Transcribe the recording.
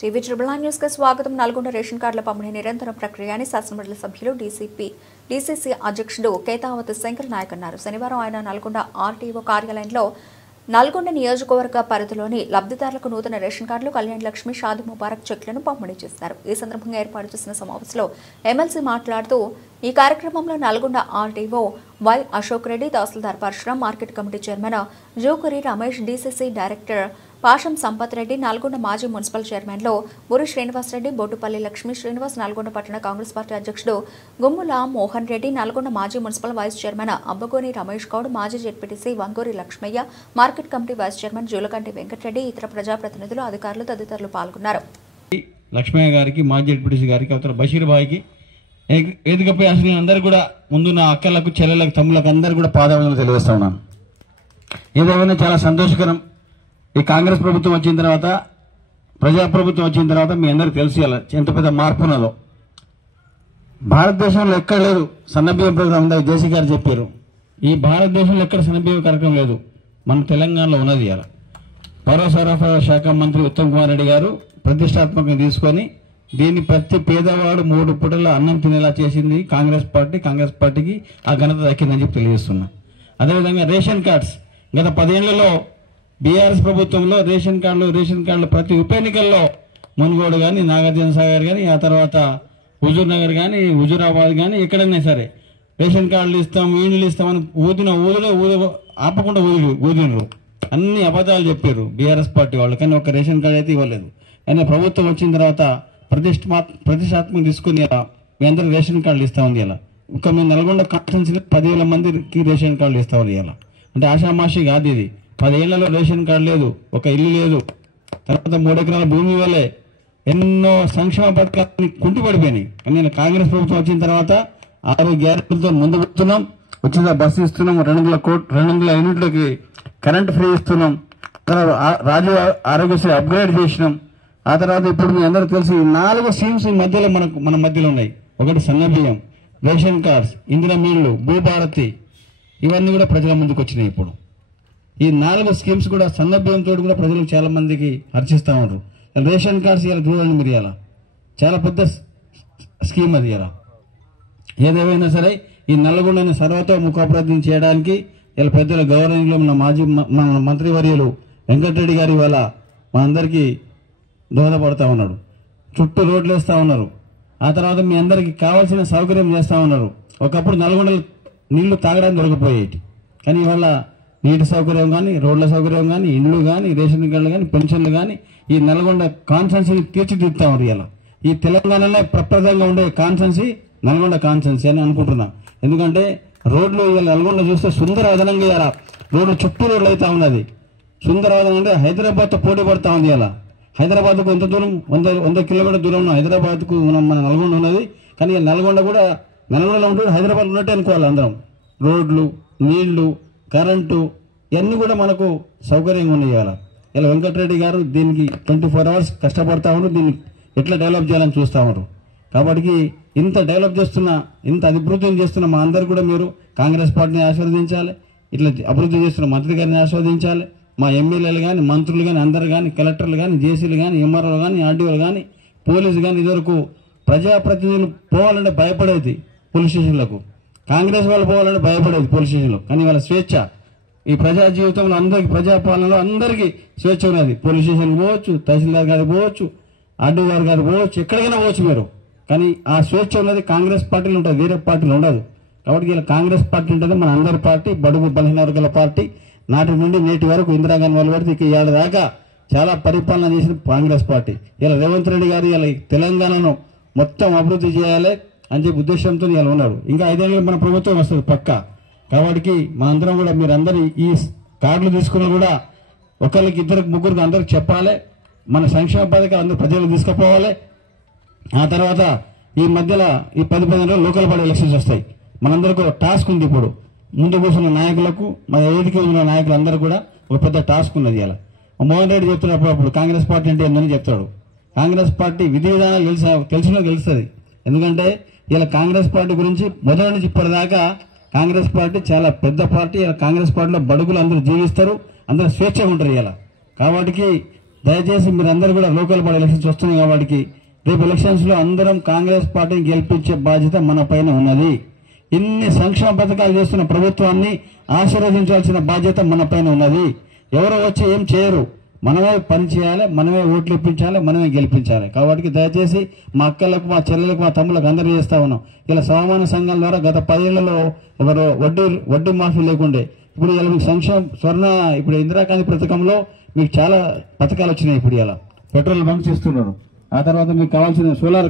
TV triple nine news కి స్వాగతం. Nalgonda ration కార్డుల పంపిణీ నిరంతర ప్రక్రియ అని శాసనమండలి సభ్యులు డీసీసీ అధ్యక్షుడు కేతావత్ శంకర్ నాయక్ అన్నారు. శనివారం ఆయన నల్గొండ ఆర్టీఓ కార్యాలయంలో నల్గొండ నియోజకవర్గ పరిధిలోని లబ్ధిదారులకు నూతన రేషన్ కార్డులు, కళ్యాణ్ లక్ష్మి, షాదీ ముబారక్ చెక్లను పంపిణీ చేశారు. ఈ సందర్భంగా ఏర్పాటు చేసిన సమావేశంలో ఎమ్మెల్సీ మాట్లాడుతూ ఈ కార్యక్రమంలో Nalgonda RTO Y Ashok Reddy, tehsildar Parashuram, market committee chairman Jokari Ramesh, DCC director Pasham Sampath Reddy, Nalgonda మాజీ మున్సిపల్ చైర్మన్లో బురి శ్రీనివాస్ రెడ్డి, బొట్టుపల్లి లక్ష్మీ శ్రీనివాస్, నల్గొండ పట్టణ కాంగ్రెస్ పార్టీ అధ్యక్షుడు గుమ్ముల మోహన్ రెడ్డి, నల్గొండ మాజీ municipal vice chairman Abbagoni Ramesh Goud, మాజీ ZPTC Vanguri Lakshmaiah, market committee vice chairman Julakanti Venkatareddy, ఇతర ప్రజాప్రతినిధులు, అధికారులు తదితరులు పాల్గొన్నారు. లక్ష్మయ్య గారికి, మాజీ జెడ్పీటీసీ గారికి, అవతల బషీర్ భాయ్కి, వేదికపై అసలు అందరూ కూడా ముందు నా అక్కలకు, చెల్లెలకు, తమ్ములకు అందరూ కూడా పాదవందనలు తెలియజేస్తా ఉన్నాను. ఏదేమైనా చాలా సంతోషకరం. ఈ కాంగ్రెస్ ప్రభుత్వం వచ్చిన తర్వాత, ప్రజాప్రభుత్వం వచ్చిన తర్వాత మీ అందరికి తెలిసి ఎంత పెద్ద మార్పు ఉన్నదో. భారతదేశంలో ఎక్కడ లేదు సన్నబియ్యం ప్రోగ్రాం. జేసీ గారు చెప్పారు, ఈ భారతదేశంలో ఎక్కడ సన్నబియ్యం కార్యక్రమం లేదు, మన తెలంగాణలో ఉన్నది. ఇలా పౌర సరఫరా శాఖ మంత్రి ఉత్తమ్ కుమార్ రెడ్డి గారు ప్రతిష్టాత్మకంగా తీసుకొని దీన్ని ప్రతి పేదవాడు 3 పూటల అన్నం తినేలా చేసింది కాంగ్రెస్ పార్టీ. కాంగ్రెస్ పార్టీకి ఆ ఘనత దక్కిందని చెప్పి తెలియజేస్తున్నా. అదేవిధంగా రేషన్ కార్డ్స్ గత 10 ఏళ్లలో బీఆర్ఎస్ ప్రభుత్వంలో రేషన్ కార్డులు ప్రతి ఉప ఎన్నికల్లో మున్గోడు కానీ, నాగార్జున సాగర్ కానీ, ఆ తర్వాత హుజూర్ నగర్ కానీ, హుజూరాబాద్ కానీ ఎక్కడైనా సరే రేషన్ కార్డులు ఇస్తాం, ఇండ్లు ఇస్తామని ఆపకుండా ఊదినరు. అన్ని అబద్ధాలు చెప్పారు బీఆర్ఎస్ పార్టీ వాళ్ళు. కానీ ఒక రేషన్ కార్డు అయితే ఇవ్వలేదు. అయినా ప్రభుత్వం వచ్చిన తర్వాత ప్రతిష్టాత్మక తీసుకుని మీ అందరికి రేషన్ కార్డులు ఇస్తా ఉంది. ఇలా ఒక మీ నల్గొండ కాన్స్టిట్యున్సీలో 10,000 మందికి రేషన్ కార్డులు ఇస్తా ఉంది. ఇలా అంటే ఆషామాషి కాదు ఇది. 10 ఏళ్లలో రేషన్ కార్డు లేదు, ఒక ఇల్లు లేదు, తర్వాత 3 ఎకరాల భూమి వల్లే ఎన్నో సంక్షేమ పథకాలు కుంటిపడిపోయినాయి. కానీ నేను కాంగ్రెస్ ప్రభుత్వం వచ్చిన తర్వాత 6 గ్యారెంటీలతో ముందు పెడుతున్నాం. వచ్చిన బస్సు ఇస్తున్నాం, 200 యూనిట్లకి కరెంట్ ఫ్రీ ఇస్తున్నాం, రాజీవ్ ఆరోగ్యశ్రీ అప్గ్రేడ్ చేసినాం. ఆ తర్వాత ఇప్పుడు మీ అందరూ తెలిసి 4 స్కీమ్స్ ఈ మధ్యలో మన మధ్యలో ఉన్నాయి. ఒకటి సన్నబియ్యం, రేషన్ కార్డ్స్, ఇందిరా మీళ్లు, భూభారతి, ఇవన్నీ కూడా ప్రజల ముందుకు వచ్చినాయి. ఇప్పుడు ఈ 4 స్కీమ్స్ కూడా సన్నబియ్యంతో కూడా ప్రజలకు చాలా మందికి హర్షిస్తా ఉన్నారు. రేషన్ కార్డ్స్ ఇలా చూడండి మీరు, ఇలా చాలా పెద్ద స్కీమ్ అది. ఇలా ఏదేమైనా సరే ఈ నల్గొండని సర్వతోముఖాభివృద్ధి చేయడానికి ఇలా పెద్దల గౌరవంలో మన మంత్రివర్యులు వెంకటరెడ్డి గారి వల్ల మనందరికీ దోహదపడతా ఉన్నాడు. చుట్టూ రోడ్లు వేస్తా ఉన్నారు. ఆ తర్వాత మీ అందరికి కావాల్సిన సౌకర్యం చేస్తా ఉన్నారు. ఒకప్పుడు నల్గొండలు నీళ్లు తాగడానికి దొరకపోయేటి, కానీ ఇవాళ నీటి సౌకర్యం కానీ, రోడ్ల సౌకర్యం కానీ, ఇండ్లు కానీ, రేషన్ కార్డులు కానీ, పెన్షన్లు కానీ ఈ నల్గొండ కాన్స్టెన్సీని తీర్చిదిద్దుతా ఉన్నారు. ఇలా ఈ తెలంగాణలో ప్రప్రదంగా ఉండే కాన్స్టెన్సీ నల్గొండ కాన్స్టెన్సీ అని అనుకుంటున్నా. ఎందుకంటే రోడ్లు ఇలా నల్గొండ చూస్తే సుందరవదనంగా ఇలా రోడ్లు చుట్టూ రోడ్లు అవుతా ఉన్నది. సుందరవదనం అంటే హైదరాబాద్తో పోటీ పడతా ఉంది. ఇలా హైదరాబాద్కు ఎంత దూరం, 100 కిలోమీటర్ దూరంలో హైదరాబాద్కు మన నల్గొండ ఉన్నది. కానీ నల్గొండలో ఉంటే హైదరాబాద్ ఉన్నట్టే అనుకోవాలి అందరం. రోడ్లు, నీళ్లు, కరెంటు ఇవన్నీ కూడా మనకు సౌకర్యంగా ఉన్నాయి. ఇలా వెంకటరెడ్డి గారు దీనికి 24 అవర్స్ కష్టపడతా ఉన్నారు. దీన్ని ఎట్లా డెవలప్ చేయాలని చూస్తా ఉన్నారు. కాబట్టి ఇంత డెవలప్ చేస్తున్న, ఇంత అభివృద్ధిని చేస్తున్న మా అందరు కూడా మీరు కాంగ్రెస్ పార్టీని ఆశీర్వదించాలి. ఇట్లా అభివృద్ధి చేస్తున్న మంత్రి గారిని ఆశీర్వదించాలి. మా ఎమ్మెల్యేలు కానీ, మంత్రులు కానీ, అందరు కానీ, కలెక్టర్లు కానీ, జేసీలు కానీ, ఎంఆర్ఓలు కానీ, ఆర్డీఓలు కానీ, పోలీసు కానీ, ఇదివరకు ప్రజాప్రతినిధులు పోవాలంటే భయపడేది పోలీస్ స్టేషన్లకు. కాంగ్రెస్ వాళ్ళు పోవాలంటే భయపడేది పోలీస్ స్టేషన్లో. కానీ వాళ్ళ స్వేచ్ఛ ఈ ప్రజా జీవితంలో అందరికీ, ప్రజాపాలనలో అందరికీ స్వేచ్ఛ ఉన్నది. పోలీస్ స్టేషన్కి పోవచ్చు, తహసీల్దార్ గారికి పోవచ్చు, ఆర్డీఓ గారికి పోవచ్చు, ఎక్కడికైనా పోవచ్చు మీరు. కానీ ఆ స్వేచ్ఛ ఉన్నది కాంగ్రెస్ పార్టీలో ఉంటుంది, వేరే పార్టీలో ఉండదు. కాబట్టి ఇలా కాంగ్రెస్ పార్టీ ఉంటుంది మన అందరి పార్టీ, బడుగు బలహీన వర్గాల పార్టీ. నాటి నుండి నేటి వరకు ఇందిరాగాంధీ వాళ్ళు పెడితే ఇక ఏడాది దాకా చాలా పరిపాలన చేసిన కాంగ్రెస్ పార్టీ. ఇలా రేవంత్ రెడ్డి గారు ఇలా తెలంగాణను మొత్తం అభివృద్ధి చేయాలి అని చెప్పి ఉద్దేశంతో ఇలా ఉన్నాడు. ఇంకా 5 ఏళ్ళు మన ప్రభుత్వం వస్తుంది పక్కా. కాబట్టి మా అందరం కూడా మీరందరూ ఈ కార్డులు తీసుకున్నా కూడా ఒకరికి, 2, 3 అందరికి చెప్పాలి. మన సంక్షేమ పథకాలు అందరూ ప్రజలకు తీసుకుపోవాలి. ఆ తర్వాత ఈ మధ్యలో ఈ 10-15 రోజులు లోకల్ బాడీ ఎలక్షన్స్ వస్తాయి. మనందరికీ ఒక టాస్క్ ఉంది. ఇప్పుడు ముందు కూర్చున్న నాయకులకు, మన వేదిక ఉన్న నాయకులందరూ కూడా ఒక పెద్ద టాస్క్ ఉన్నది. ఇలా మోహన్ రెడ్డి చెప్తున్నప్పుడు కాంగ్రెస్ పార్టీ అంటే ఏందని చెప్తాడు. కాంగ్రెస్ పార్టీ విధి విధానాలు తెలిసినా తెలుస్తుంది. ఎందుకంటే ఇలా కాంగ్రెస్ పార్టీ గురించి మొదటి నుంచి ఇప్పటిదాకా కాంగ్రెస్ పార్టీ చాలా పెద్ద పార్టీ. ఇలా కాంగ్రెస్ పార్టీలో బడుగులు అందరూ జీవిస్తారు, అందరూ స్వేచ్ఛగా ఉంటారు. ఇలా కాబట్టి దయచేసి మీరందరూ కూడా లోకల్ బాడీ ఎలక్షన్స్ వస్తున్నాయి కాబట్టి రేపు ఎలక్షన్స్ లో అందరం కాంగ్రెస్ పార్టీని గెలిపించే బాధ్యత మన పైన ఉన్నది. ఇన్ని సంక్షేమ పథకాలు చేస్తున్న ప్రభుత్వాన్ని ఆశీర్వదించాల్సిన బాధ్యత మన పైన ఉన్నది. ఎవరో వచ్చి ఏం చేయరు, మనమే పని చేయాలి, మనమే ఓట్లు ఇప్పించాలి, మనమే గెలిపించాలి. కాబట్టి దయచేసి మా అక్కలకు, మా చెల్లెలకు, మా తమ్ములకు అందరూ చేస్తా ఉన్నాం. ఇలా సమాన సంఘం ద్వారా గత 10 ఏళ్లలో ఎవరు వడ్డీ మాఫీ లేకుండే ఇప్పుడు ఇలా మీకు సంక్షేమ ఇప్పుడు ఇందిరాగాంధీ పథకంలో మీకు చాలా పథకాలు వచ్చినాయి. ఇప్పుడు ఇలా పెట్రోల్ బంక్స్ ఇస్తున్నారు. ఆ తర్వాత మీకు కావాల్సిన సోలార్